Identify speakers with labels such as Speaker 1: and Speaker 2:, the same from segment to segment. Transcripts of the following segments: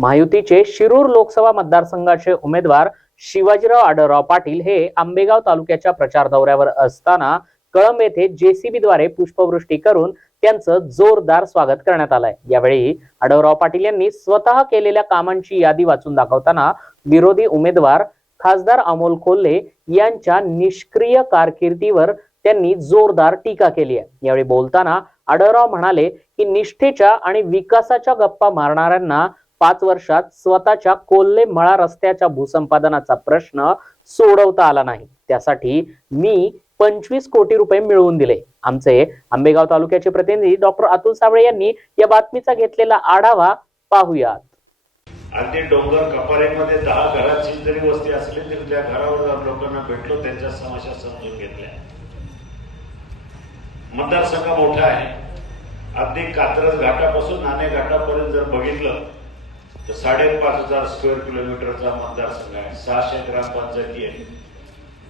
Speaker 1: महायुतीचे शिरूर लोकसभा मतदारसंघाचे उमेदवार शिवाजीराव आढळराव पाटील हे आंबेगाव तालुक्याच्या प्रचार दौऱ्यावर असताना कळंब येथे जेसीबीद्वारे पुष्पवृष्टी करून त्यांचं जोरदार स्वागत करण्यात आलंय. यावेळी आढळराव पाटील यांनी स्वतः केलेल्या कामांची यादी वाचून दाखवताना विरोधी उमेदवार खासदार अमोल कोल्हे यांच्या निष्क्रिय कारकिर्दीवर त्यांनी जोरदार टीका केली आहे. यावेळी बोलताना आढळराव म्हणाले की निष्ठेच्या आणि विकासाच्या गप्पा मारणाऱ्यांना पाच वर्षात स्वतःच्या कोल्हे मळा रस्त्याच्या भूसंपादनाचा प्रश्न सोडवता आला नाही. त्यासाठी मी पंचवीस कोटी रुपये मिळवून दिले. आमचे आंबेगाव तालुक्याचे प्रतिनिधी डॉक्टर अतुल साबळे यांनी या बातमीचा घेतलेला आढावा पाहूयात.
Speaker 2: अगदी डोंगर कपारीमध्ये दहा घराची जरी वस्ती असली तरी त्या घरावर जाऊन लोकांना भेटलो त्यांच्या समस्या समजून घेतल्या. मतदारसंघ मोठा आहे. अगदी कात्रज घाटापासून नाणे घाटापर्यंत जर बघितलं तर साडेपाच हजार स्क्वेअर किलोमीटरचा मतदारसंघ आहे. सहाशे ग्रामपंचायती आहे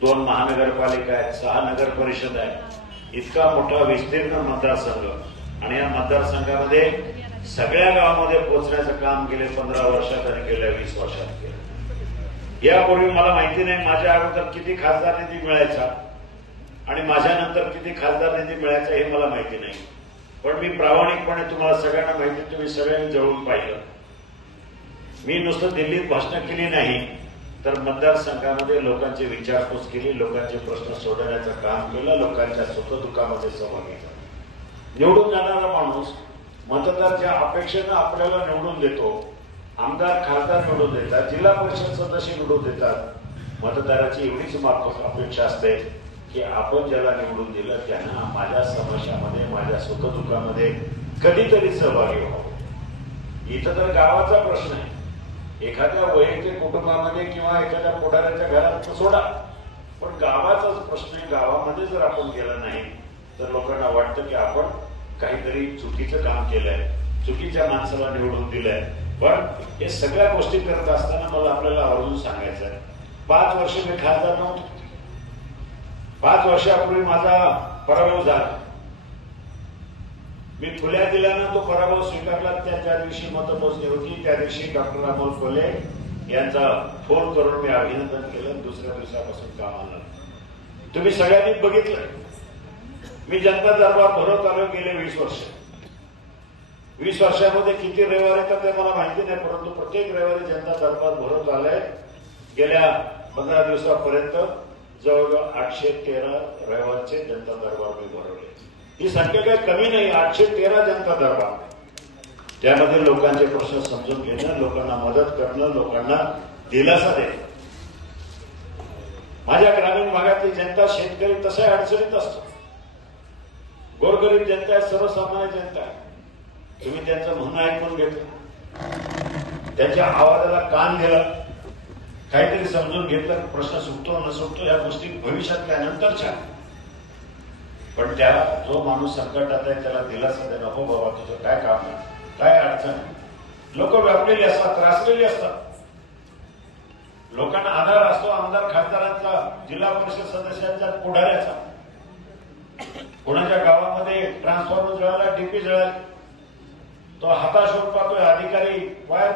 Speaker 2: दोन महानगरपालिका आहेत सहा नगर परिषद आहे इतका मोठा विस्तीर्ण मतदारसंघ. आणि या मतदारसंघामध्ये सगळ्या गावामध्ये पोहोचण्याचं काम गेले पंधरा वर्षात आणि गेल्या वीस वर्षात केलं. यापूर्वी मला माहिती नाही माझ्या अगोदर किती खासदार निधी मिळायचा आणि माझ्यानंतर किती खासदार निधी मिळायचा हे मला माहिती नाही. पण मी प्रामाणिकपणे तुम्हाला सगळ्यांना माहिती तुम्ही सगळ्यांनी जवळून पाहिलं. मी नुसतं दिल्लीत भाषणं केली नाही तर मतदारसंघामध्ये लोकांची विचारपूस केली लोकांचे प्रश्न सोडवण्याचं काम केलं लोकांच्या सुखदुःखामध्ये सहभागी झाला निवडून जाणारा माणूस मतदार ज्या अपेक्षेनं आपल्याला निवडून देतो आमदार खासदार निवडून देतात जिल्हा परिषद सदस्य निवडून देतात. मतदाराची एवढीच माफक अपेक्षा असते की आपण ज्याला निवडून दिलं त्यांना माझ्या समस्यामध्ये माझ्या सुखदुःखामध्ये कधीतरी सहभागी व्हावं. इथं तर गावाचा प्रश्न आहे. एखाद्या वैयक्तिक कुटुंबामध्ये किंवा एखाद्या पुढाऱ्याच्या घरात सोडा. पण गावाचाच प्रश्न आहे. गावामध्ये जर आपण गेला नाही तर लोकांना वाटतं की आपण काहीतरी चुकीचं काम केलंय चुकीच्या माणसाला निवडून दिलंय. पण हे सगळ्या गोष्टी करत असताना मला आपल्याला आवर्जून सांगायचं आहे. पाच वर्ष मी खासदार नव्हतो. पाच वर्षापूर्वी माझा पराभव झाला. मी खुल्या दिल्यानं तो पराभव स्वीकारला. त्या ज्या दिवशी मतमोजणी होती. त्या दिवशी डॉक्टर अमोल कोल्हे यांचा फोन करून मी अभिनंदन केलं. दुसऱ्या दिवसापासून कामाला तुम्ही सगळ्यांनी बघितलं. मी जनता दरबार भरत आलो गेले वीस वर्ष. वीस वर्षामध्ये किती रविवार येतात ते मला माहिती नाही परंतु प्रत्येक रविवारी जनता दरबार भरत आलंय. गेल्या पंधरा दिवसापर्यंत जवळजवळ आठशे तेरा रविवारचे जनता दरबार मी भरवले. ही संख्या काही कमी नाही आठशे तेरा जनता दरबार त्यामध्ये लोकांचे प्रश्न समजून घेणं लोकांना मदत करणं लोकांना दिलासा देणं. माझ्या ग्रामीण भागातली जनता शेतकरी तसं अडचणीत असतो. गोरगरीब जनता आहे सर्वसामान्य जनता आहे. तुम्ही त्यांचं म्हणणं ऐकून घेतलं. त्यांच्या आवाजाला कान दिला. काहीतरी समजून घेतलं प्रश्न सुटतो न सुटतो या गोष्टी भविष्यातल्या नंतरच्या. पण त्या जो माणूस संकटात आहे त्याला दिलासा देणं हो बाबा तुझं काय काम आहे? काय अडचण लोक व्यापलेली असतात त्रासलेली असतात. लोकांना आधार असतो आमदार खासदारांचा जिल्हा परिषद सदस्यांचा पुढाऱ्याचा. कोणाच्या गावामध्ये ट्रान्सफॉर्मर जळाला डीपी जळाली. तो हताश होत पाहतोय अधिकारी वायर